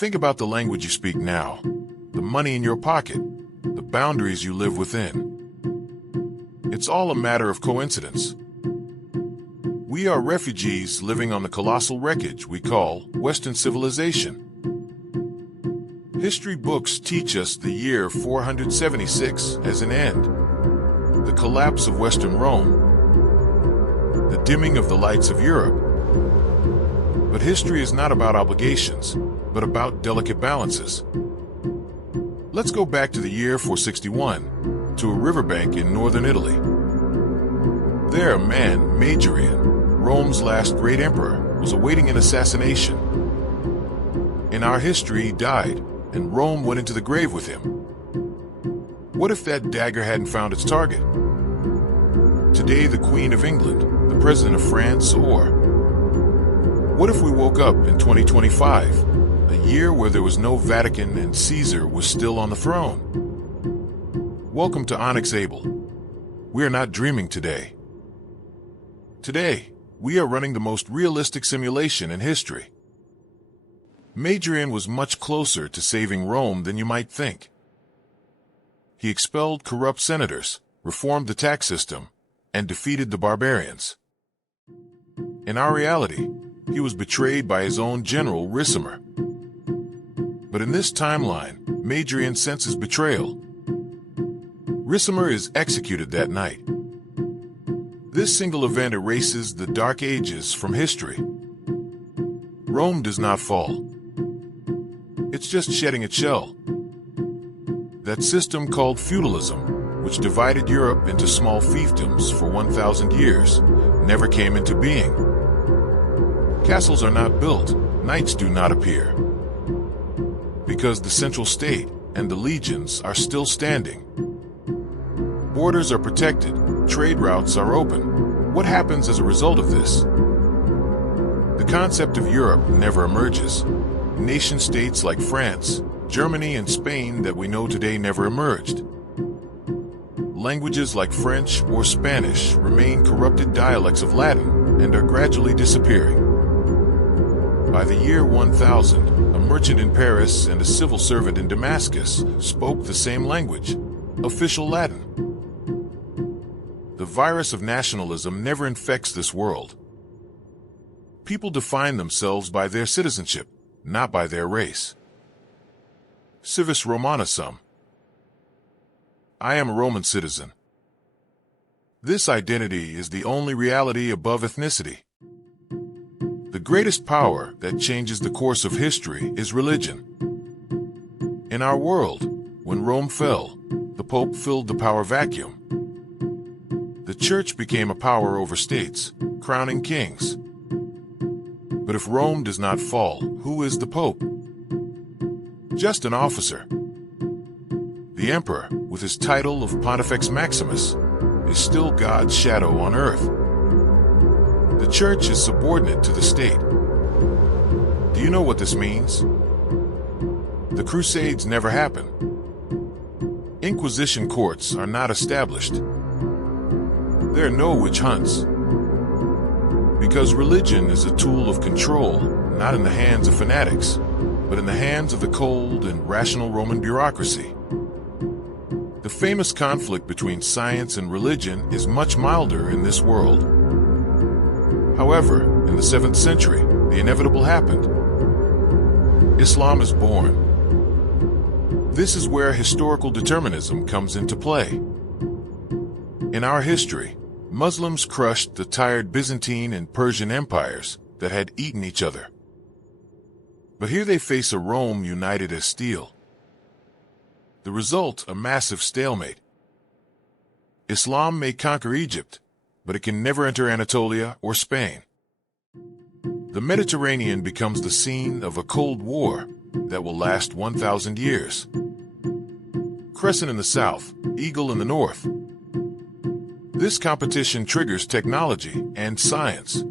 Think about the language you speak now, the money in your pocket, the boundaries you live within. It's all a matter of coincidence. We are refugees living on the colossal wreckage we call Western civilization. History books teach us the year 476 as an end, the collapse of Western Rome, the dimming of the lights of Europe. But history is not about obligations, but about delicate balances. Let's go back to the year 461, to a riverbank in northern Italy. There, a man, Majorian, Rome's last great emperor, was awaiting an assassination. In our history, he died, and Rome went into the grave with him. What if that dagger hadn't found its target? Today, the Queen of England, the President of France, or what if we woke up in 2025, a year where there was no Vatican and Caesar was still on the throne? Welcome to Onyx Able. We are not dreaming today. Today, we are running the most realistic simulation in history. Majorian was much closer to saving Rome than you might think. He expelled corrupt senators, reformed the tax system, and defeated the barbarians. In our reality, he was betrayed by his own general, Ricimer. But in this timeline, Majorian senses betrayal. Ricimer is executed that night. This single event erases the Dark Ages from history. Rome does not fall. It's just shedding its shell. That system called feudalism, which divided Europe into small fiefdoms for 1,000 years, never came into being. Castles are not built, knights do not appear. Because the central state and the legions are still standing. Borders are protected, trade routes are open. What happens as a result of this? The concept of Europe never emerges. Nation-states like France, Germany, and Spain that we know today never emerged. Languages like French or Spanish remain corrupted dialects of Latin and are gradually disappearing. By the year 1000, a merchant in Paris and a civil servant in Damascus spoke the same language, official Latin. The virus of nationalism never infects this world. People define themselves by their citizenship, not by their race. Civis Romana sum. I am a Roman citizen. This identity is the only reality above ethnicity. The greatest power that changes the course of history is religion. In our world, when Rome fell, the Pope filled the power vacuum. The Church became a power over states, crowning kings. But if Rome does not fall, who is the Pope? Just an officer. The Emperor, with his title of Pontifex Maximus, is still God's shadow on earth. The Church is subordinate to the state. Do you know what this means? The Crusades never happened. Inquisition courts are not established. There are no witch hunts. Because religion is a tool of control, not in the hands of fanatics, but in the hands of the cold and rational Roman bureaucracy. The famous conflict between science and religion is much milder in this world. However, in the 7th century, the inevitable happened. Islam is born. This is where historical determinism comes into play. In our history, Muslims crushed the tired Byzantine and Persian empires that had eaten each other. But here they face a Rome united as steel. The result, a massive stalemate. Islam may conquer Egypt, but it can never enter Anatolia or Spain. The Mediterranean becomes the scene of a Cold War that will last 1,000 years. Crescent in the south, eagle in the north. This competition triggers technology and science.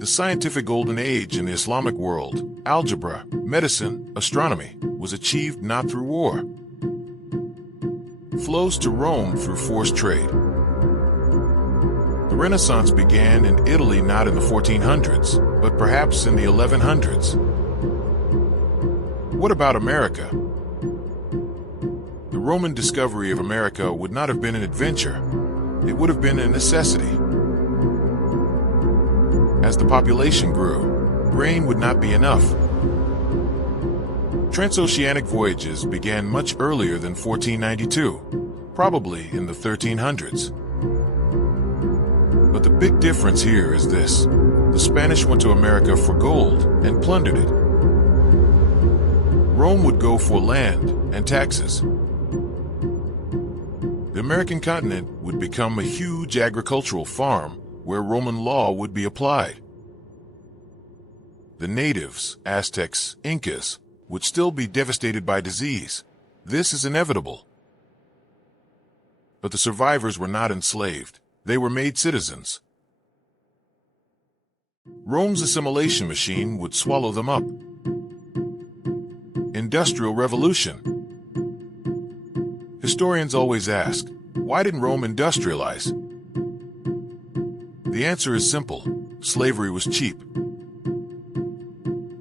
The scientific golden age in the Islamic world, algebra, medicine, astronomy, was achieved not through war. Flows to Rome through forced trade. The Renaissance began in Italy not in the 1400s, but perhaps in the 1100s. What about America? The Roman discovery of America would not have been an adventure. It would have been a necessity. As the population grew, grain would not be enough. Transoceanic voyages began much earlier than 1492, probably in the 1300s. But the big difference here is this: the Spanish went to America for gold and plundered it. Rome would go for land and taxes. The American continent would become a huge agricultural farm where Roman law would be applied. The natives, Aztecs, Incas, would still be devastated by disease. This is inevitable. But the survivors were not enslaved. They were made citizens. Rome's assimilation machine would swallow them up. Industrial Revolution. Historians always ask, why didn't Rome industrialize? The answer is simple: slavery was cheap.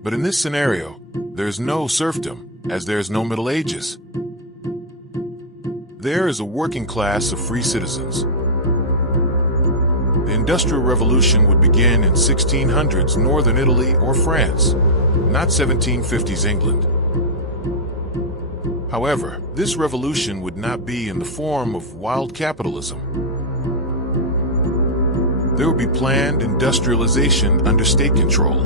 But in this scenario, there's no serfdom, as there's no Middle Ages. There is a working class of free citizens. The Industrial Revolution would begin in 1600s Northern Italy or France, not 1750s England. However, this revolution would not be in the form of wild capitalism. There would be planned industrialization under state control.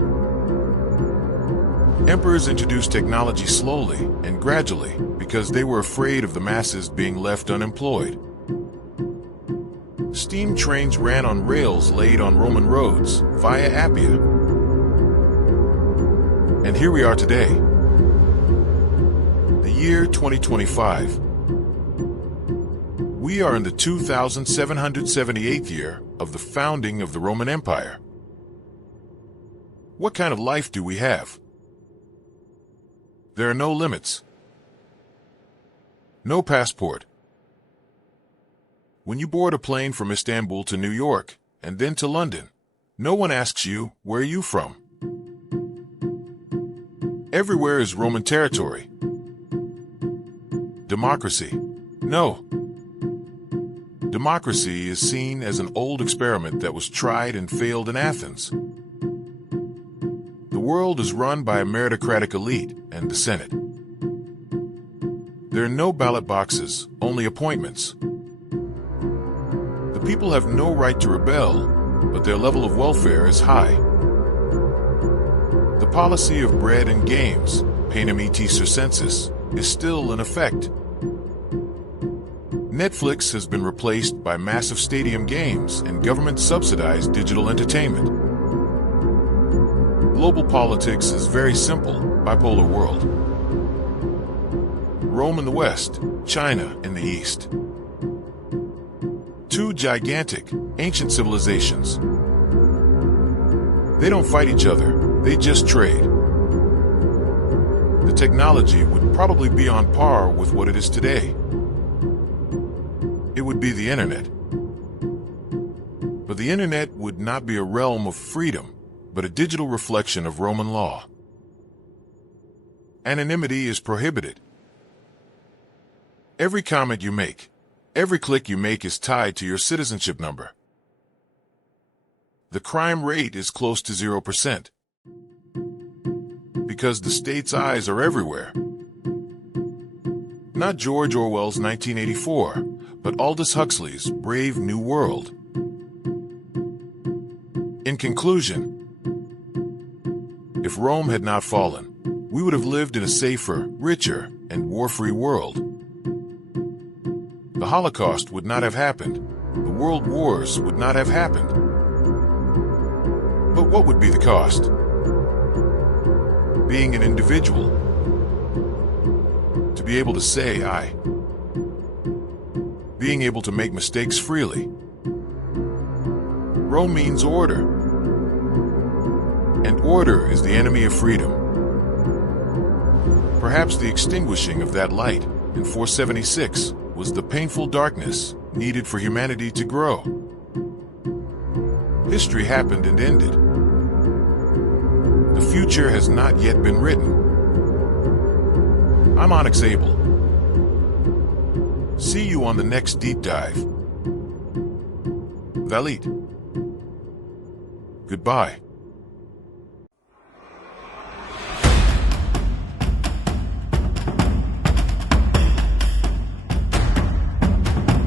Emperors introduced technology slowly and gradually because they were afraid of the masses being left unemployed. Steam trains ran on rails laid on Roman roads via Appia. And here we are today. The year 2025. We are in the 2778th year of the founding of the Roman Empire. What kind of life do we have? There are no limits. No passport. When you board a plane from Istanbul to New York and then to London, no one asks you, where are you from? Everywhere is Roman territory. Democracy. No. Democracy is seen as an old experiment that was tried and failed in Athens. The world is run by a meritocratic elite and the Senate. There are no ballot boxes, only appointments. The people have no right to rebel, but their level of welfare is high. The policy of bread and games, panem et circenses, is still in effect. Netflix has been replaced by massive stadium games and government-subsidized digital entertainment. Global politics is very simple: bipolar world. Rome in the west, China in the east. Two gigantic, ancient civilizations. They don't fight each other, they just trade. The technology would probably be on par with what it is today. It would be the internet. But the internet would not be a realm of freedom, but a digital reflection of Roman law. Anonymity is prohibited. Every comment you make, every click you make is tied to your citizenship number. The crime rate is close to 0%. Because the state's eyes are everywhere. Not George Orwell's 1984, but Aldous Huxley's Brave New World. In conclusion, if Rome had not fallen, we would have lived in a safer, richer, and war-free world. The Holocaust would not have happened. The world wars would not have happened. But what would be the cost? Being an individual. To be able to say I. Being able to make mistakes freely. Rome means order. And order is the enemy of freedom. Perhaps the extinguishing of that light in 476 was the painful darkness needed for humanity to grow. History happened and ended. The future has not yet been written. I'm Onyx Abel. See you on the next deep dive. Valit. Goodbye.